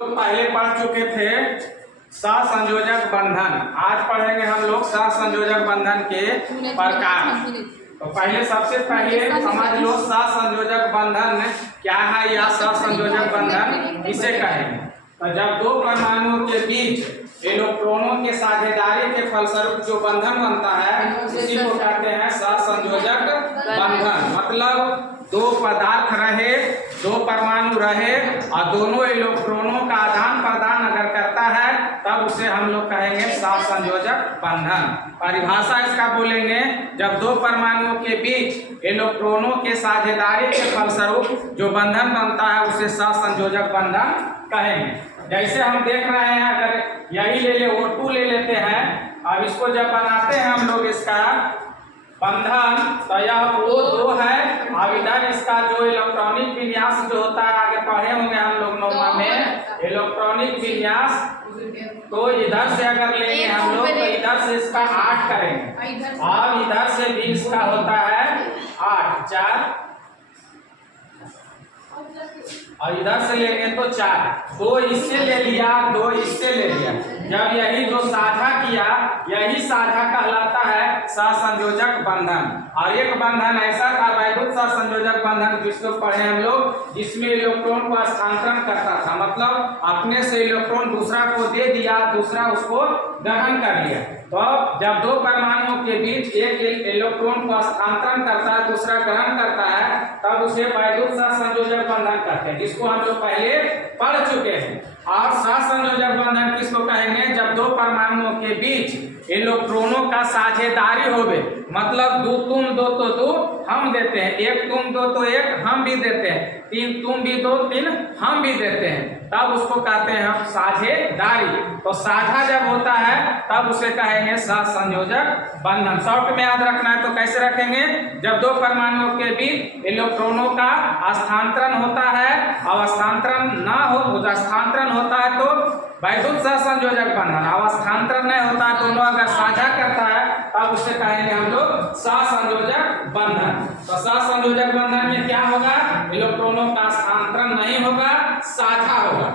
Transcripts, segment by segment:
तो पहले पढ़ चुके थे सहसंयोजक बंधन। आज पढ़ेंगे हम लोग सहसंयोजक बंधन के प्रकार। तो पहले सबसे पहले समझ लो सहसंयोजक बंधन क्या है या सहसंयोजक बंधन किसे कहेंगे। तो जब दो परमाणुओं के बीच इलेक्ट्रॉनों के साझेदारी के फलस्वरूप जो बंधन बनता है उसी को कहते हैं सहसंयोजक बंधन। मतलब दो पदार्थ रहे, दो परमाणु रहे और दोनों इलेक्ट्रॉनों का आदान प्रदान अगर करता है तब उसे हम लोग कहेंगे सहसंयोजक बंधन। परिभाषा इसका बोलेंगे, जब दो परमाणुओं के बीच इलेक्ट्रॉनों के साझेदारी के फलस्वरूप जो बंधन बनता है उसे सहसंयोजक बंधन कहेंगे। जैसे हम देख रहे हैं, अगर यही ले ले O2 ले लेते हैं, अब इसको जब बनाते हैं हम लोग इसका बंधन तो यह O2 है। अब इधर इसका जो इलेक्ट्रॉनिक विन्यास जो होता है, आगे पढ़े होंगे हम लोग नौमा में इलेक्ट्रॉनिक विन्यास। तो इधर से अगर लेंगे हम लोग तो इधर से इसका 8 करेंगे और इधर से भी इसका होता है 8 4 और इधर से लेंगे तो 4। 2 इससे ले लिया, 2 इससे ले लिया। जब यही जो साझा किया यही साझा कहलाता है सहसंयोजक बंधन। और एक बंधन ऐसा था वैद्युत सहसंयोजक बंधन जिसको पढ़े हम लोग, जिसमें इलेक्ट्रॉन को स्थानांतरण करता था। मतलब अपने से इलेक्ट्रॉन दूसरा को दे दिया, दूसरा उसको ग्रहण कर लिया। तो जब दो परमाणुओं के बीच एक इलेक्ट्रॉन को स्थानांतरण करता है, दूसरा ग्रहण करता है, तब उसे वैद्युत सहसंयोजक बंधन कहते हैं, जिसको हम लोग पहले पढ़ चुके हैं। और सहसंयोजक बंधन किसको कहेंगे, जब दो परमाणुओं के बीच इलेक्ट्रॉनों का साझेदारी होवे। मतलब 2 तुम 2 तो 2 हम देते हैं, 1 तुम 2 तो 1 हम भी देते हैं, 3 तुम भी 2 3 हम भी देते हैं, तब उसको कहते हैं हम साझेदारी। तो साझा जब होता है तब उसे कहेंगे सहसंयोजक बंधन। शॉर्ट में याद रखना है तो कैसे रखेंगे, जब दो परमाणुओं के बीच इलेक्ट्रॉनों का स्थानांतरण होता है और स्थानांतरण ना हो, स्थानांतरण होता है तो वैद्युत सहसंयोजक बंधन, और स्थानांतरण नहीं होता है, दोनों अगर साझा करता है तब उसे कहेंगे हम लोग सहसंयोजक बंधन। तो सहसंयोजक बंधन में क्या होगा, इलेक्ट्रॉनों का स्थानांतरण नहीं होगा, साझा होगा।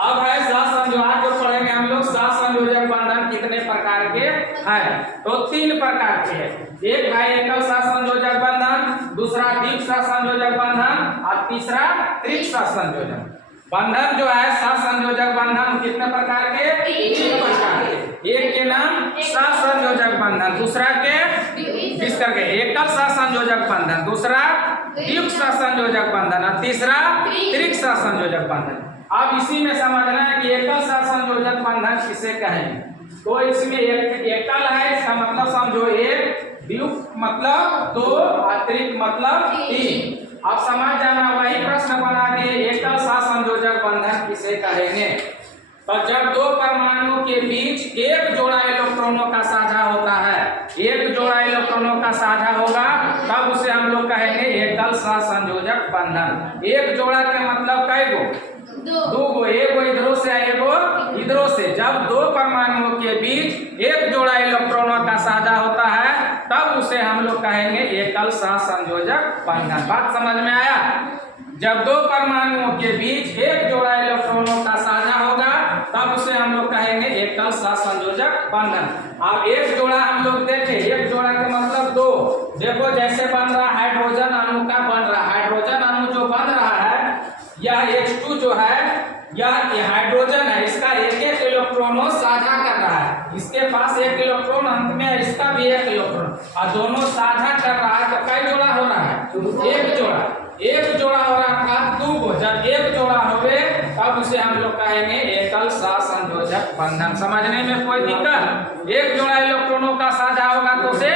अब है सहसंयोजक जो पढ़ेंगे हम लोग, सहसंयोजक बंधन कितने प्रकार के हैं। तो 3 प्रकार के हैं। एक है एकल सहसंयोजक बंधन, दूसरा द्विक सहसंयोजक बंधन और तीसरा त्रिक सहसंयोजक बंधन। जो है सहसंयोजक बंधन कितने प्रकार के, 3 प्रकार के। एक के नाम सहसंयोजक बंधन, दूसरा के किस करके एकल सहसंयोजक बंधन, दूसरा द्विक सहसंयोजक बंधन और तीसरा त्रिक सहसंयोजक बंधन। अब इसी में समझना है कि एकल सहसंयोजक बंधन किसे कहेंगे। तो इसमें एकल है, इसका मतलब समझो 1, द्विक मतलब 2 और त्रिक मतलब 3। अब समझ जाना, वही प्रश्न बना दिए एकल सहसंयोजक बंधन किसे कहेंगे। तो जब दो परमाणुओं के बीच एक जोड़ा इलेक्ट्रॉनों का साझा होता है, एक जोड़ा इलेक्ट्रॉनों का साझा होगा तब उसे हम लोग कहेंगे एकल सहसंयोजक बंधन। एक जोड़ा के मतलब कई गो, 2 गो, एगो इधरों से एगो इधरों से। जब दो परमाणुओं के बीच एक जोड़ा इलेक्ट्रॉनों का साझा होता है तब उसे हम लोग कहेंगे एकल सहसंयोजक बंधन। बात समझ में आया। जब दो परमाणुओं के बीच एक जोड़ा इलेक्ट्रॉनों का साझा होगा तब उसे हम लोग कहेंगे एकल सहसंयोजक बंधन। अब एक जोड़ा हम लोग देखें, एक जोड़ा के मतलब 2। देखो जैसे बन रहा हाइड्रोजन अणु का बन रहा, हाइड्रोजन अणु जो बन रहा है यह H2 जो है यह हाइड्रोजन है, इसका एक इलेक्ट्रॉनों साझा कर रहा है। इसके पास एक इलेक्ट्रॉन अंत में है, इसका भी एक इलेक्ट्रॉन, और दोनों साझा कर रहा है। तो कई जोड़ा हो रहा है, एक जोड़ा हो रहा था 2 गो। जब एक जोड़ा होवे तब उसे हम लोग कहेंगे एकल सहसंयोजक बंधन। समझने में कोई दिक्कत, एक जोड़ा इलेक्ट्रॉनों का साझा होगा तो उसे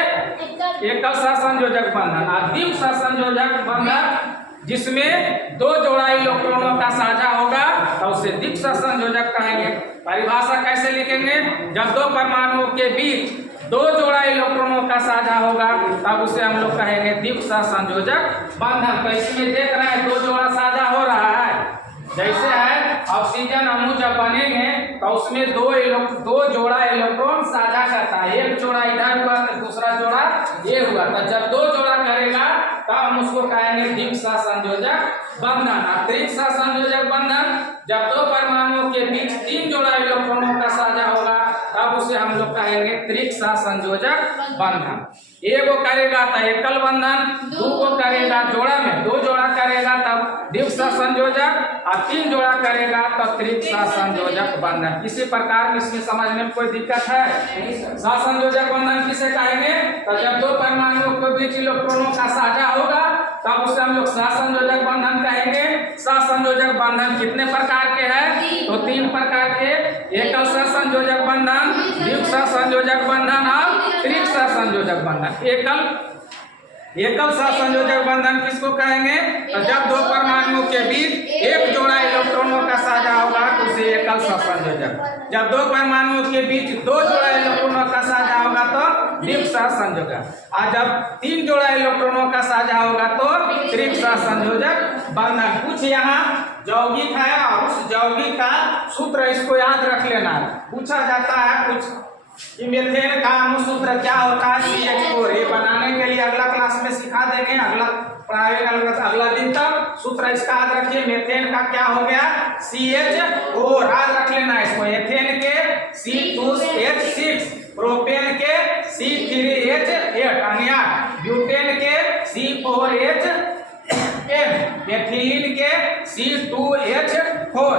एकल सहसंयोजक बंधन। और द्विक सहसंयोजक बंधन जिसमें 2 जोड़ा इलेक्ट्रॉनों का साझा होगा तो उसे द्विक सहसंयोजक कहेंगे। परिभाषा कैसे लिखेंगे, जब दो परमाणुओं के बीच 2 जोड़ा इलेक्ट्रॉनों का साझा होगा तब उसे हम लोग कहेंगे द्विक सहसंयोजक बंधन। तो इसमें देख रहे हैं 2 जोड़ा साझा हो रहा है। जैसे है ऑक्सीजन अणु जब बनेंगे तो उसमें 2 जोड़ा इलेक्ट्रॉन साझा करता है, एक जोड़ा इधर हुआ तो दूसरा जोड़ा ये हुआ। तो जब 2 जोड़ा करेगा तब हम उसको कहेंगे द्विक सहसंयोजक बंधन। त्रिक सहसंयोजक बंधन जब दो परमाणुओं के कहेंगे त्रिक सहसंयोजक बंधन। एगो करेगा तो एकल बंधन, दो गो करेगा जोड़ा में, दो जोड़ा करेगा तब द्विक सहसंयोजक, और तीन जोड़ा करेगा तो त्रिक सहसंयोजक बंधन। किसी प्रकार इसमें समझने में कोई दिक्कत है? सहसंयोजक बंधन किसे कहेंगे? तो जब दो परमाणुओं के बीच इलेक्ट्रॉनों का साझा होगा तब उसे हम लोग सहसंयोजक बंधन कहेंगे। सहसंयोजक बंधन कितने प्रकार के हैं? तो तीन प्रकार के, एकल सहसंयोजक बंधन, द्विक सहसंयोजक बंधन और त्रिक सहसंयोजक बंधन। एकल सहसंयोजक बंधन किसको कहेंगे? तो जब दो परमाणुओं के बीच एक जोड़ा इलेक्ट्रॉनों का साझा होगा तो उसे एकल सहसंयोजक। जब दो परमाणुओं के बीच दो जोड़ा इलेक्ट्रॉनों का साझा होगा तो द्विक सहसंयोजक, और जब तीन जोड़ा इलेक्ट्रॉनों का साझा होगा तो त्रिक सहसंयोजक बंधन। कुछ यहाँ यौगिक है और उस यौगिक का सूत्र इसको याद रख लेना। पूछा जाता है कुछ कि मीथेन का अणु सूत्र क्या होता है? CH4। ये बनाने के लिए अगला क्लास में सिखा देंगे, अगला पढ़ाएगा अगला दिन तक। सूत्र इसका याद रखिए, मीथेन का क्या हो गया? CH4 याद रख लेना इसको। एथेन के C2H6, प्रोपेन के C3H8 अन्य, ब्यूटेन के C4H10, एथिलीन के C2H4,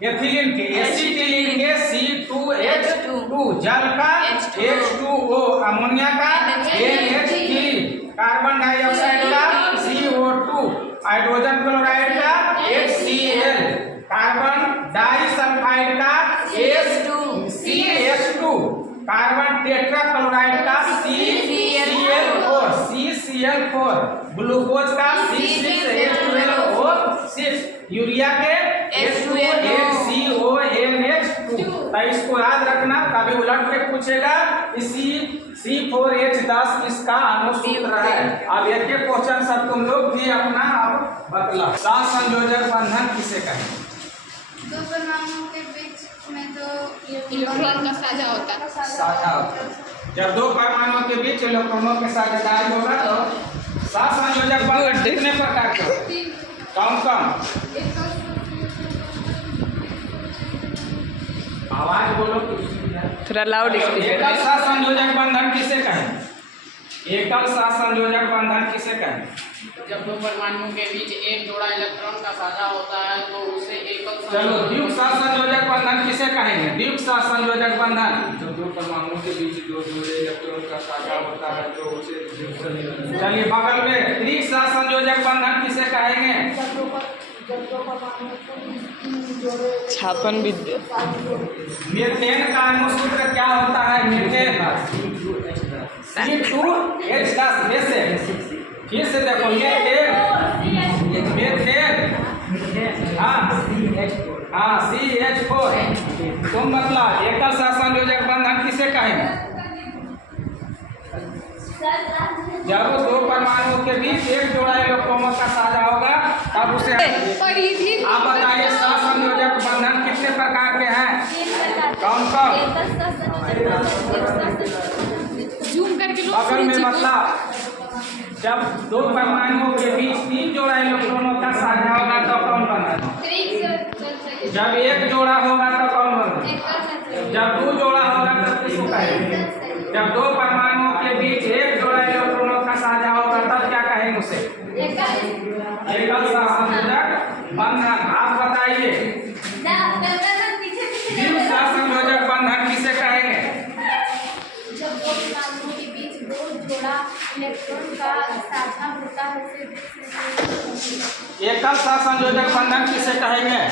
एथिलीन के, एसिटिलीन के C2H2, जल का H2O, अमोनिया का NH3, कार्बन डाइऑक्साइड का CO2, हाइड्रोजन क्लोराइड का HCl, कार्बन डाइसल्फाइड का CH2, कार्बन टेट्रा क्लोराइड का CCl4, ग्लूकोज का C6H12O6, यूरिया के H2HCONH2। तो इसको याद रखना, कभी उलट के पूछेगा इसी C4H10 इसका अणु सूत्र है। अब एक एक क्वेश्चन सब तुम लोग भी अपना अब बतला। सहसंयोजक बंधन किसे कहें? दो परमाणुओं के बीच में जो इलेक्ट्रॉन का साझा होता है। साझा होता है। जब दो परमाणुओं के बीच इलेक्ट्रॉनों के साझेदारी होगा तो सहसंयोजक बंधन कितने प्रकार के होते हैं? कौन? आवाज बोलो, थोड़ा लाउड स्पीकर। एकल सहसंयोजक बंधन किसे कहें? एकल सहसंयोजक बंधन किसे कहें? जब दो परमाणुओं के बीच एक जोड़ा इलेक्ट्रॉन का साझा होता है तो उसे एकल चलो द्विक सहसंयोजक बंधन किसे कहेंगे? द्विक सहसंयोजक बंधन जब दो परमाणुओं के बीच दो जोड़े इलेक्ट्रॉन का साझा होता है तो उसे द्विक सहसंयोजक। चलिए बगल में त्रिक सहसंयोजक बंधन किसे कहेंगे? छापन विद्युत। मीथेन का अणु सूत्र क्या होता है? Methane C2H10। फिर से देखो, मीथेन हाँ CH4। तुम मतलब एकल सहसंयोजक बंधन किसे कहेंगे? जब दो परमाणुओं के बीच एक जोड़ा इलेक्ट्रॉनों का साझा होगा तब उसे। आप बताइए सहसंयोजक बंधन कितने प्रकार के हैं? कौन? जूम करके लो। बगल में मतलब जब दो परमाणुओं के बीच तीन जोड़ा इलेक्ट्रॉनों का साझा होगा तो कौन बना? जब एक जोड़ा होगा तो कौन बना? जब दो जोड़ा होगा तब किसको कहेंगे? जब दो परमाणुओं के बीच एक जोड़ा इलेक्ट्रॉनों का साझा होगा तब क्या कहेंगे उसे? एकल सहसंयोजक बंधन। आप बताइए द्विक सहसंयोजक बंधन किसे कहेंगे? जब दो परमाणुओं के बीच दो जोड़ा इलेक्ट्रॉन का साझा होता है उसे एकल सहसंयोजक बंधन किसे कहेंगे?